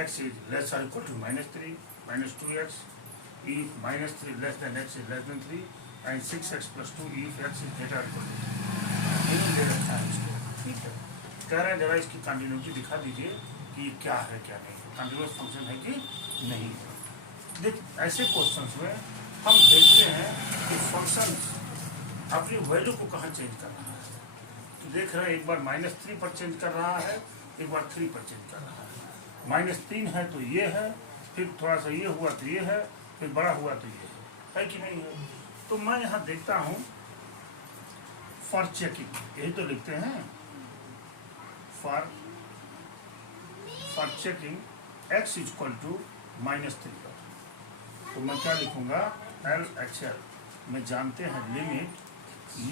x is less or equal to -3 minus 2x if -3 less than x is less than 3 and 6x plus 2 if x is greater or equal to 3 दे रखा है इसको। ठीक है, कह रहे हैं जरा इसकी कंटिन्यूटी दिखा दीजिए कि क्या है क्या नहीं, कंटिन्यूस फंक्शन है कि नहीं है। देख ऐसे क्वेश्चंस में हम देखते हैं कि फंक्शंस अपनी वैल्यू को कहाँ चेंज कर रहा है। तो देख रहे हैं एक बार -3 पर चेंज कर रहा है, एक बार 3 पर चेंज कर रहा है। -3 है तो ये है, फिर थोड़ा सा ये हुआ तो ये है, फिर बड़ा हुआ तो ये है कि नहीं है। तो मैं यहाँ देखता हूँ फॉर चेकिंग, यही तो लिखते हैं for checking x is equal to -3 पर। तो मैं क्या लिखूंगा LHL में जानते हैं limit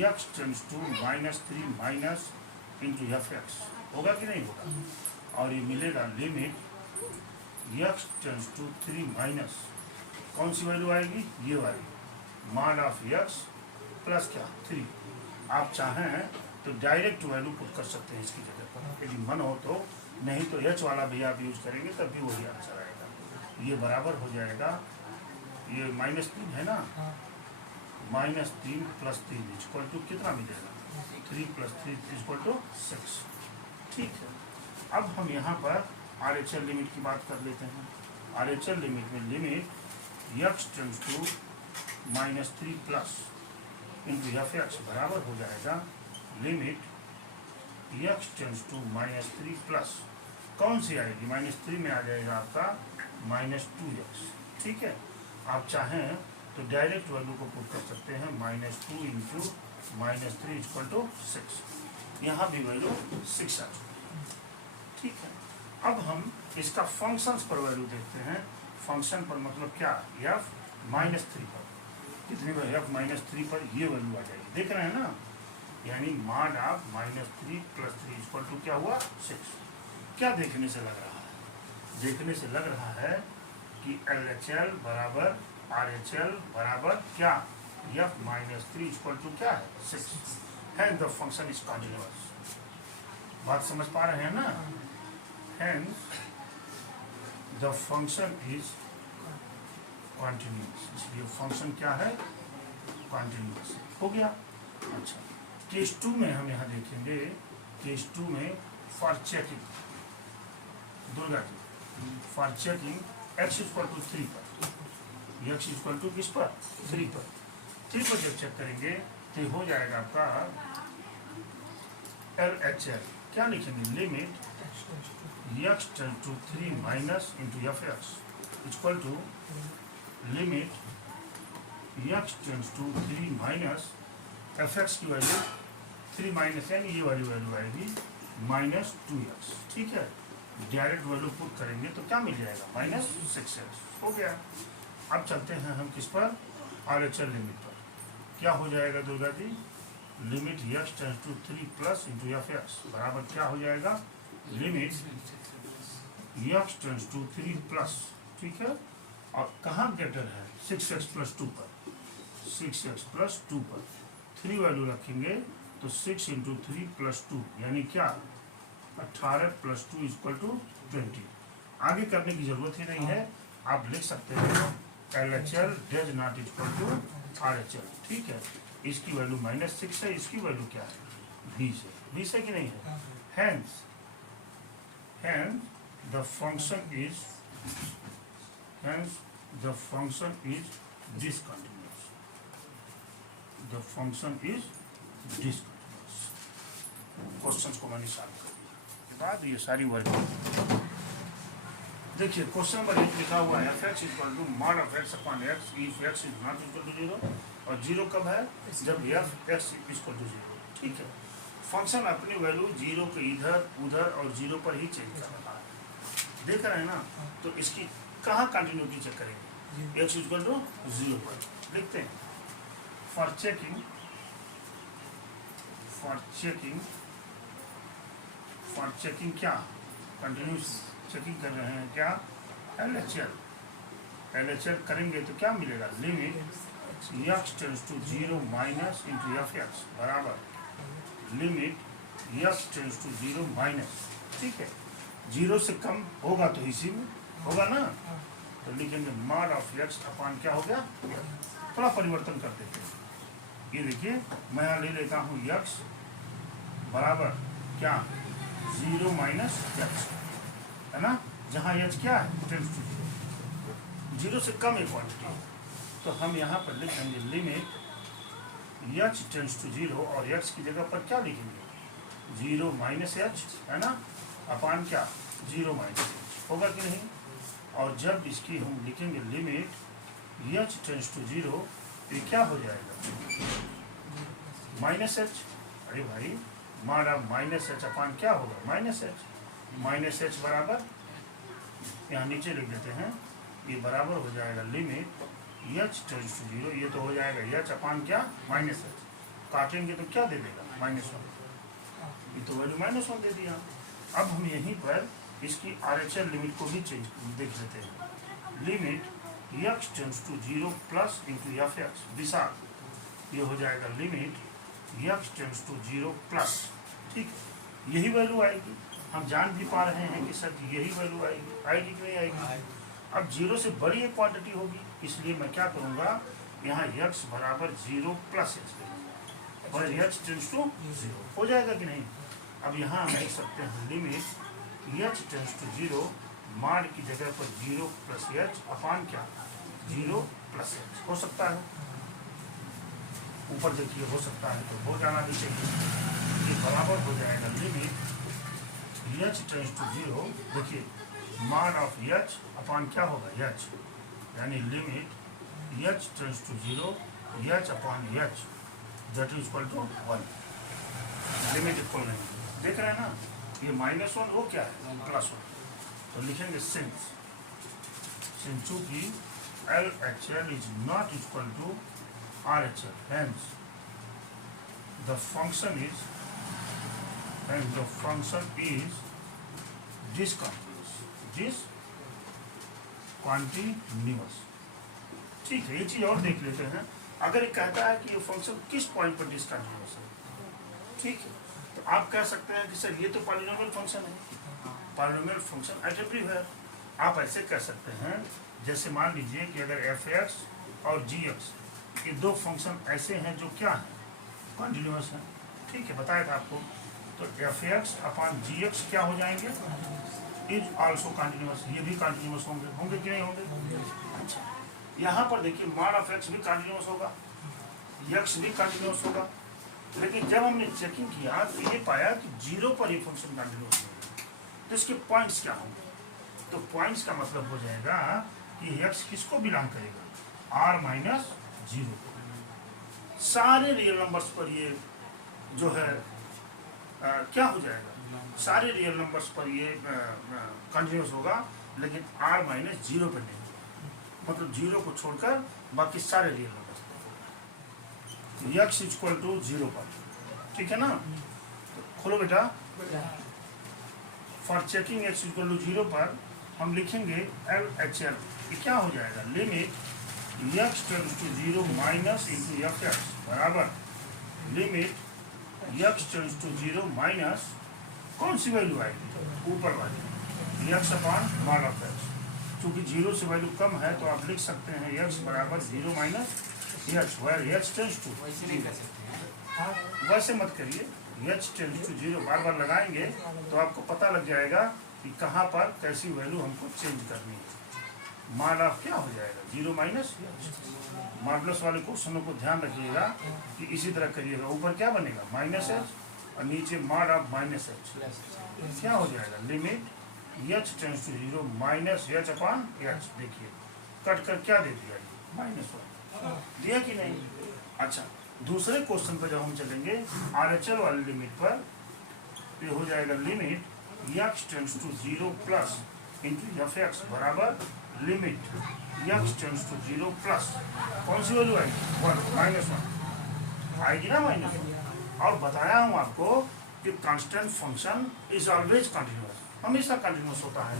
x tends to -3 minus into fx होगा कि नहीं होगा, और ये मिलेगा limit x tends to 3 minus कौन सी वैल्यू आएगी, ये वाली मॉड ऑफ x प्लस क्या 3। आप चाहें तो डायरेक्ट वैल्यू पुट कर सकते हैं इसकी जगह पर यदि मन हो तो, नहीं तो h वाला भी आप यूज करेंगे तब भी वही आंसर आएगा। ये बराबर हो जाएगा, ये -3 है ना, -3 प्लस 3 इक्वल टू कितना मिलेगा 3 प्लस 3 इक्वल टू 6। ठीक है, अब हम यहाँ पर RHL लिमिट की बात कर लेते हैं। RHL लिमिट में limit x tends to -3 plus into fx बराबर हो जाएगा limit x tends to -3 plus कौन सी आएगी, -3 में आ जाएगा आपका -2x। ठीक है, आप चाहें तो डायरेक्ट वैल्यू को पुट कर सकते हैं -2 इंटू -3 इक्वल टू 6। यहाँ भी वैल्यू 6 आ चुकी है। ठीक है, अब हम इसका फंक्शंस पर वैल्यू देखते हैं। फंक्शन पर मतलब क्या, f -3 पर कितनी बार f -3 पर ये वैल्यू आ जाएगी, देख रहे हैं ना, यानी mod of -3 plus 3 equal to क्या हुआ 6। क्या देखने से लग रहा है, देखने से लग रहा है कि LHL बराबर RHL बराबर क्या f -3 इक्वल टू क्या है 6 है। द फंक्शन इज कॉन्टिन्यूअस, बात समझ पा रहे हैं ना। Hence the function is continuous, इसलिए फंक्शन क्या है कॉन्टिन्यूअस हो गया। अच्छा, केस 2 में हम यहाँ देखेंगे, केस 2 में for checking Durga ji for checking x equal to 3 पर, x इक्वल टू किस पर 3 पर, 3 पर जब चेक करेंगे तो हो जाएगा आपका LHL। क्या लिखेंगे, limit x tends to 3 minus into fx equal to limit x tends to 3 minus fx की वैल्यू 3 माइनस यानी ये वाली वैल्यू आएगी -2x। ठीक है, डायरेक्ट वैल्यू पुट करेंगे तो क्या मिल जाएगा -6x हो गया। अब चलते हैं हम किस पर, RHL लिमिट पर। क्या हो जाएगा Durga ji, limit x tends to 3 plus into fx बराबर क्या हो जाएगा, limit x tends to 3 plus. ठीक है, और कहाँ ग्रेटर है 6x प्लस 2 पर, 6x प्लस 2 पर 3 वैल्यू रखेंगे तो 6 इंटू 3 प्लस 2 यानी क्या 18 प्लस 2 इक्वल टू 20। आगे करने की जरूरत ही नहीं है, आप लिख सकते हैं LHL does not equal to RHL। ठीक है, इसकी वैल्यू -6 है, इसकी वैल्यू क्या है 20 है, 20 है कि नहीं है। Hence the function is discontinuous, the function is discontinuous। Questions को मैंने सॉल्व कर दिया के बाद ये सारी वैल्यू देखिए। क्वेश्चन नंबर 1 लिखा हुआ है fx equal to mod of x upon x if x is not equal to 0, और 0 कब है जब f(x) इक्वल टू 0। ठीक है, फंक्शन अपनी वैल्यू 0 के इधर उधर और 0 पर ही चेंज कर रहा है, देख रहे हैं ना। तो इसकी कहाँ कंटिन्यूटी चेक करेंगे, x इक्वल टू 0 पर लिखते हैं। फॉर चेकिंग क्या कंटिन्यूस चेकिंग कर रहे हैं, क्या LHL करेंगे तो क्या मिलेगा, limit x tends to 0 minus into fx बराबर limit x tends to 0 minus. ठीक है, 0 से कम होगा तो इसी में होगा ना, तो लिखेंगे मॉड ऑफ x अपान क्या हो गया, थोड़ा परिवर्तन कर देते हैं। ये देखिए मैं यहाँ ले लेता हूँ x बराबर क्या 0 माइनस x, है ना, जहाँ h क्या है टेंस टू 0 से कम एक क्वांटिटी, तो हम यहाँ पर लिखेंगे लिमिट h टेंस टू 0 और x की जगह पर क्या लिखेंगे 0 माइनस h, है ना, अपान क्या 0 माइनस h, होगा कि नहीं। और जब इसकी हम लिखेंगे लिमिट h टेंस टू 0, ये क्या हो जाएगा माइनस h। अरे भाई हमारा माइनस h अपान क्या होगा माइनस h बराबर, यहाँ नीचे लिख देते हैं, ये बराबर हो जाएगा लिमिट h टेंस टू 0, ये तो हो जाएगा h अपान क्या माइनस h, काटेंगे तो क्या दे देगा -1, ये तो वैल्यू -1 दे दिया। अब हम यहीं पर इसकी RHL लिमिट को भी चेंज देख लेते हैं, limit x tends to 0 plus into fx Vishal, ये हो जाएगा limit x tends to 0 plus, ठीक है, यही वैल्यू आएगी। हम जान भी पा रहे हैं कि सर यही वैल्यू आएगी कि नहीं आएगी। अब 0 से बड़ी एक क्वांटिटी होगी, इसलिए मैं क्या करूँगा यहाँ x बराबर 0 प्लस h और h टेंस टू 0 हो जाएगा कि नहीं। अब यहाँ हम लिख सकते हैं लिमिट h टेंस टू 0, माड की जगह पर 0 प्लस h अपान क्या 0 प्लस h, हो सकता है, ऊपर देखिए हो सकता है तो हो जाना भी चाहिए। ये बराबर हो जाएगा लिमिट h टेंस टू 0, देखिए माड ऑफ h अपान क्या होगा h, यानी limit h tends to 0 h upon h that is equal to 1, limit equal नहीं, देख रहे हैं ना, ये -1 वो क्या है +1, तो लिखेंगे सिंस चूंकि LHL is not equal to RHL, hence the function is discontinuous, ठीक है। ये चीज और देख लेते हैं, अगर ये कहता है कि ये फंक्शन किस पॉइंट पर डिसकंटिन्यूअस है, ठीक है, तो आप कह सकते हैं कि सर ये तो पॉलिनोमियल फंक्शन है, पॉलिनोमियल फंक्शन एट एवरीवेयर। आप ऐसे कह सकते हैं, जैसे मान लीजिए कि अगर fx और gx ये दो फंक्शन ऐसे हैं जो क्या है कंटिन्यूअस है, ठीक है, बताया था आपको, तो fx अपान gx क्या हो जाएंगे इज आल्सो कंटिन्यूअस, ये भी कंटिन्यूअस होंगे कि नहीं होंगे। अच्छा, यहाँ पर देखिए मॉड ऑफ x भी कंटिन्यूअस होगा, x भी कंटिन्यूअस होगा, लेकिन जब हमने चेकिंग किया तो ये पाया कि 0 पर ये फंक्शन कंटिन्यूअस होगा, तो इसके पॉइंट्स क्या होंगे, तो पॉइंट्स का मतलब हो जाएगा कि x किसको बिलोंग करेगा r-0, सारे रियल नंबर्स पर ये जो है क्या हो जाएगा, सारे रियल नंबर्स पर ये कंटिन्यूअस होगा, लेकिन r-0 पर नहीं, मतलब 0 को छोड़कर बाकी सारे रियल नंबर्स पर x इक्वल टू 0 पर, ठीक है ना। तो खोलो बेटा, for checking x equal to 0 पर हम लिखेंगे LHL, ये क्या हो जाएगा limit x tends to 0 minus into fx बराबर limit x tends to 0 minus कौन सी वैल्यू आएगी ऊपर वाली x upon mod of x, चूंकि 0 से वैल्यू कम है तो आप लिख सकते हैं x बराबर 0 minus h where h tends to, वैसे मत करिए, h टेंस टू 0 बार बार लगाएंगे तो आपको पता लग जाएगा कि कहाँ पर कैसी वैल्यू हमको चेंज करनी है। मॉड ऑफ क्या हो जाएगा 0 माइनस, मॉडुलस वाले क्वेश्चनों को ध्यान रखिएगा कि इसी तरह करिएगा, ऊपर क्या बनेगा -h और नीचे मॉड ऑफ -h, क्या हो जाएगा limit h tends to 0 minus h upon h, देखिए कट कर क्या दे दिया -1 दिया कि नहीं। अच्छा, दूसरे क्वेश्चन पर जब हम चलेंगे RHL वाली लिमिट पर, ये हो जाएगा limit x tends to 0 plus into fx बराबर limit x tends to 0 plus कौन सी वैल्यू आएगी -1 आएगी ना -1। और बताया हूँ आपको कि constant function is always continuous, हमेशा कंटिन्यूअस होता है,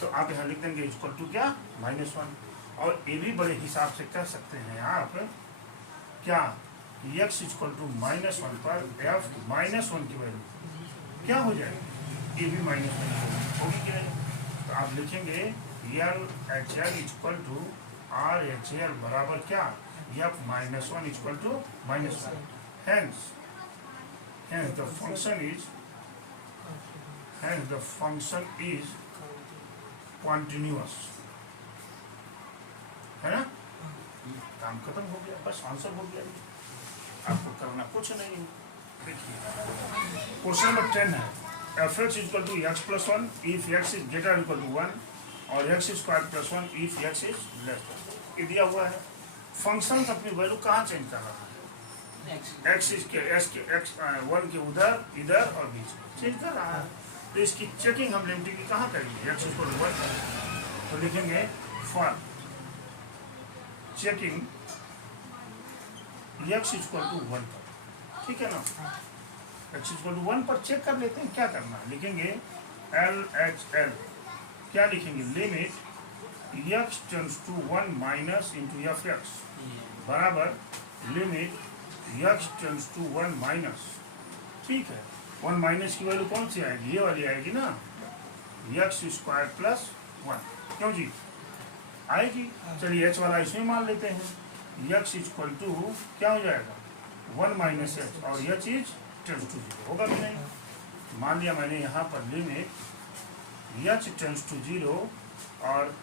तो आप यहाँ लिख देंगे इक्वल टू क्या -1। और ये भी बड़े हिसाब से कह सकते हैं आप क्या x इक्वल टू -1 पर f -1 की वैल्यू क्या हो जाएगी, ये भी -1 होगी। होगी कि नहीं? तो आप लिखेंगे LHL इक्वल टू RHL बराबर क्या, F minus one equal to minus one. Hence the function is continuous, है ना? काम खत्म हो गया, बस आंसर हो गया, आपको करना कुछ नहीं है। देखिए क्वेश्चन नंबर 10 है f(x) equal to x plus one if x is greater equal to 1 और x square plus one if x is less than. ये दिया हुआ है, फंक्शन अपनी वैल्यू कहाँ चेंज कर रहा है, x के 1 के उधर इधर और बीच में चेंज कर रहा है। तो इसकी चेकिंग हम लिमिट की कहाँ करेंगे, x इक्वल टू 1 तो लिखेंगे for checking x equal to 1 पर, ठीक है ना? x इक्वल टू 1 पर चेक कर लेते हैं, क्या करना है, लिखेंगे LHL, क्या लिखेंगे, limit x tends to 1 minus into fx बराबर limit x tends to 1 minus, ठीक है? 1 माइनस की वैल्यू कौन सी आएगी, ये वाली आएगी ना, x स्क्वायर प्लस 1, क्यों जी आएगी? चलिए h वाला इसमें मान लेते हैं, x इक्वल टू क्या हो जाएगा 1 माइनस एच और h इज टेंड्स टू 0, होगा कि नहीं? मान लिया मैंने यहाँ पर लिमिट h टेंड्स टू 0 और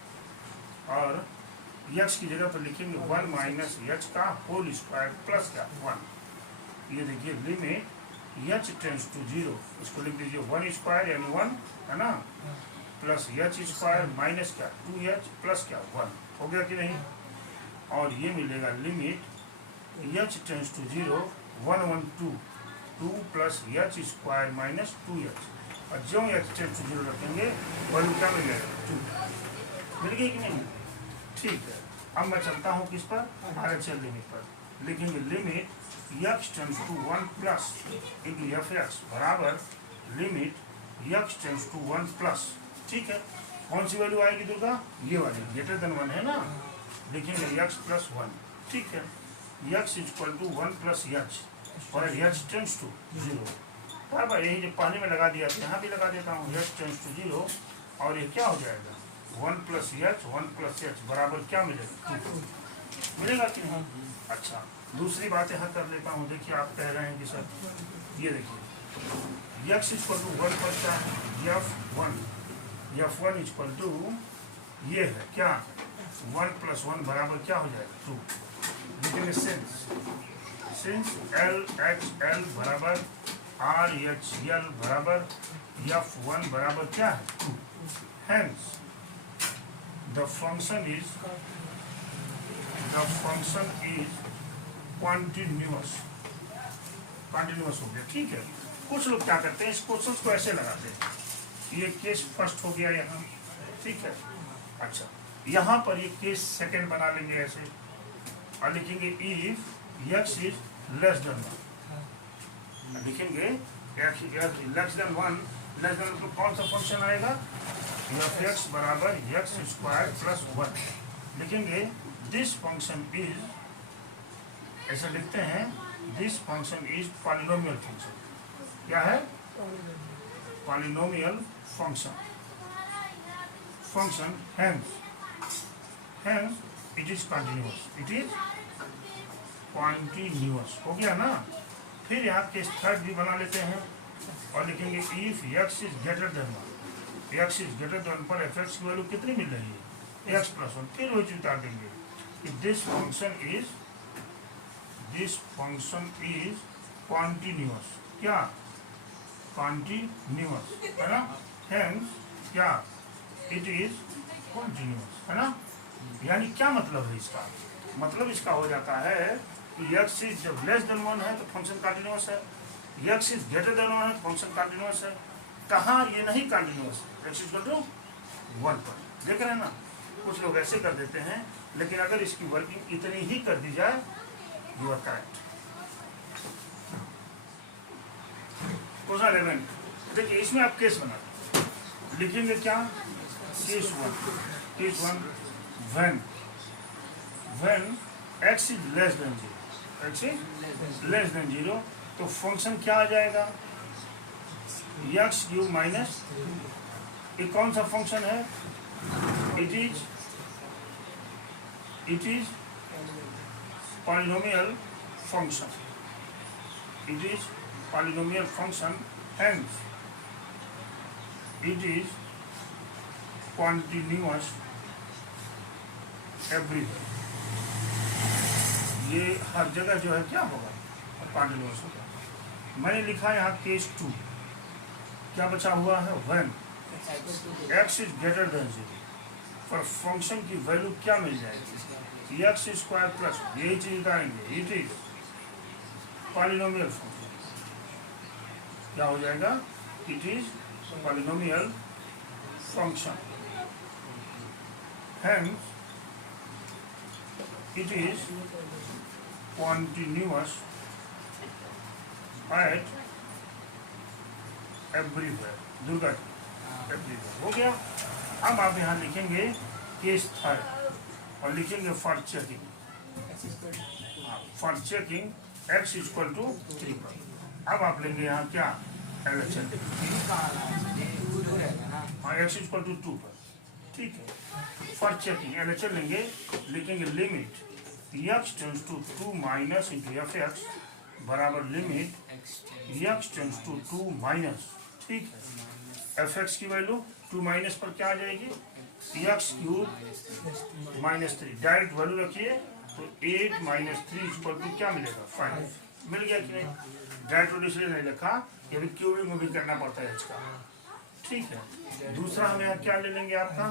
x की जगह पर लिखेंगे 1 माइनस h का होल स्क्वायर प्लस क्या 1। ये देखिए लिमिट h टेंड्स टू 0, इसको लिख दीजिए 1 स्क्वायर यानी 1, है ना, प्लस h स्क्वायर माइनस क्या 2h प्लस क्या 1, हो गया कि नहीं? और ये मिलेगा limit h tends to 0 1 1 2 plus h square minus 2h, और जो h टेंड्स टू 0 रखेंगे वैल्यू क्या मिलेगा 2, मिल गई कि नहीं? ठीक है, अब मैं चलता हूँ किस पर, RHL लिमिट पर, लिखेंगे limit x tends to 1 plus into fx बराबर limit x tends to 1 plus, ठीक है? कौन सी वैल्यू आएगी दुर्गा, ये वाली ग्रेटर देन 1 है ना, लिखेंगे x प्लस 1, ठीक है? x equal to 1 plus h और h टेंड्स टू 0, बराबर यही जो पानी में लगा दिया यहाँ भी लगा देता हूँ, h टेंड्स टू 0 और ये क्या हो जाएगा 1 प्लस h बराबर क्या मिलेगा 2, मिलेगा कि नहीं? अच्छा, दूसरी बात यहाँ कर लेता हूँ, देखिए आप कह रहे हैं कि सर ये देखिए x इक्वल टू 1 पर क्या है f1 इक्वल टू ये है क्या 1 प्लस 1 बराबर क्या हो जाएगा 2, लेकिन सिंस LHL बराबर RHL बराबर f1 बराबर क्या है 2, hence the function is continuous हो गया, ठीक है? कुछ लोग क्या करते हैं, इस क्वेश्चन को ऐसे लगाते हैं, ये केस फर्स्ट हो गया यहाँ, ठीक है? अच्छा, यहाँ पर ये केस सेकंड बना लेंगे ऐसे और लिखेंगे if x is less then 1, लिखेंगे लेस देन 1, लेस देन तो कौन सा फंक्शन आएगा, f(x) बराबर x स्क्वायर प्लस 1, लिखेंगे दिस फंक्शन इज, ऐसे लिखते हैं this function is polynomial function, क्या है polynomial function, hence it is continuous, हो गया ना? फिर यहाँ केस थर्ड भी बना लेते हैं और लिखेंगे if x is greater than 1 पर fx की वैल्यू कितनी मिल रही है x प्लस 1, फिर वही उतार देंगे दिस फंक्शन इज कॉन्टिन्यूअस, क्या कॉन्टिन्यूअस, है ना? हेंस क्या इट इज कॉन्टिन्यूअस, है ना? यानी क्या मतलब है इसका, मतलब इसका हो जाता है कि x इज जब लेस देन 1 है तो फंक्शन कॉन्टिन्यूअस है, x इज ग्रेटर देन 1 है तो फंक्शन कॉन्टिन्यूअस है। कहाँ ये नहीं कॉन्टिन्यूअस, x इक्वल टू 1 पर, देख रहे हैं ना? कुछ लोग ऐसे कर देते हैं, लेकिन अगर इसकी वर्किंग इतनी ही कर दी जाए यू आर करेक्ट। क्वेश्चन 11, देखिए इसमें आप केस बना लिखेंगे क्या, case 1 when x is less then 0, तो फंक्शन क्या आ जाएगा x क्यूब माइनस ये कौन सा फंक्शन है? It is polynomial function. It is polynomial function, hence it is continuous everywhere. ये हर जगह जो है क्या होगा? कॉन्टिन्यूअस होगा। मैंने लिखा है यहाँ केस 2, क्या बचा हुआ है? When x is greater than 0, पर फंक्शन की वैल्यू क्या मिल जाएगी? x स्क्वायर प्लस, यही चीज डालेंगे। इट इज पॉलिनोमियल फंक्शन, क्या हो जाएगा? It is polynomial function, hence it is continuous at everywhere। Durga ji, everywhere हो गया। अब आप यहाँ लिखेंगे केस 3 और लिखेंगे for checking. For checking x equal to 3 पर। अब आप लेंगे यहाँ क्या? LHS। हाँ, x इक्वल टू 2 पर, ठीक है। फॉर चेकिंग LHS लेंगे, लिखेंगे limit x tends to 2 minus into fx बराबर limit x tends to 2 minus, ठीक है। fx की वैल्यू 2 माइनस पर क्या आ जाएगी? x cube minus 3, direct value रखिए तो 8 माइनस 3 इक्वल टू क्या मिलेगा? 5। मिल गया कि नहीं? डायरेक्ट वैल्यू इसलिए नहीं लिखा, ये भी क्यूबिंग में भी करना पड़ता है इसका, ठीक है। दूसरा हम यहाँ क्या ले लेंगे? आपका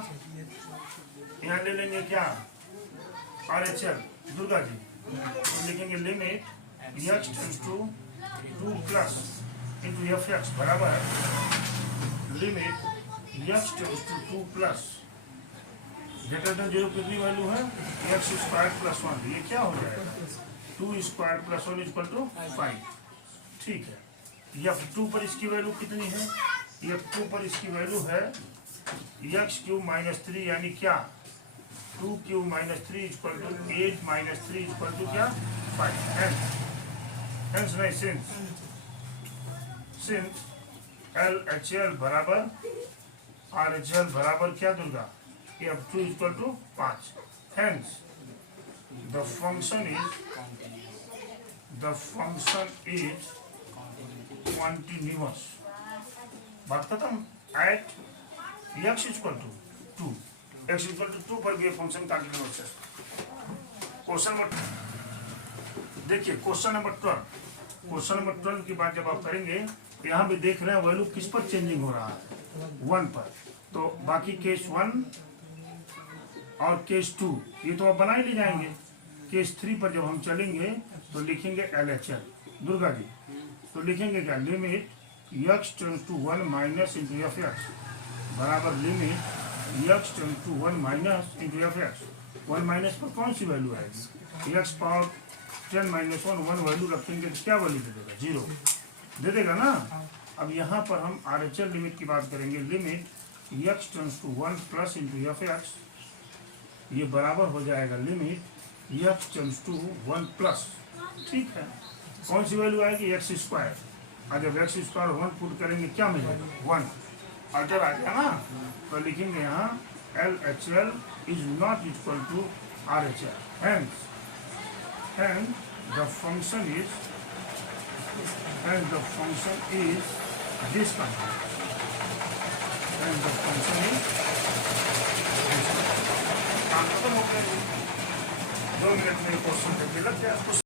यहाँ ले लेंगे क्या? RHL, दुर्गा जी। तो लिखेंगे limit x tends to 2 plus into fx बराबर limit x tends to 2 plus greater than 0 कितनी वैल्यू है? x square plus 1। ये क्या हो जाएगा? 2 स्क्वायर प्लस 1 इक्वल टू 5, ठीक है। f2 पर इसकी वैल्यू कितनी है? f2 पर इसकी वैल्यू है x क्यूब माइनस 3, यानी क्या? 2 cube minus 3 equal to 8 minus 3 equal to क्या? 5। हेंस नहीं, सिंस LHL बराबर RHL बराबर क्या Durga? f2 equal to 5। Hence the function is continuous. बात खत्म। At x equal to 2, x equal to 2 पर भी फंक्शन कंटिन्यूअस है। क्वेश्चन नंबर, देखिए क्वेश्चन नंबर 12। क्वेश्चन नंबर 12 की बात जब आप करेंगे तो यहाँ भी देख रहे हैं वैल्यू किस पर चेंजिंग हो रहा है? 1 पर। तो बाकी केस 1 और केस 2 ये तो आप बना ही ले जाएंगे। केस 3 पर जब हम चलेंगे तो लिखेंगे LHL, दुर्गा जी। तो लिखेंगे क्या? Limit x tends to 1 minus into fx बराबर limit x tends to 1 minus into fx। 1 minus पर कौन सी वैल्यू आएगी? x पावर 10 माइनस 1 वैल्यू रखेंगे तो क्या वैल्यू दे देगा? 0 दे देगा ना। अब यहाँ पर हम RHL लिमिट की बात करेंगे, limit x tends to 1 plus into fx, ये बराबर हो जाएगा limit x tends to 1 plus, ठीक है। कौन सी वैल्यू आएगी? x square. जब x स्क्वायर 1 पुट करेंगे क्या मिलेगा? 1। अल्टर आ गया ना। तो लिखेंगे यहाँ LHL is not equal to RHL। Hence the function is discontinuous। काम खत्म हो गया। 2 मिनट में क्वेश्चन लग गया।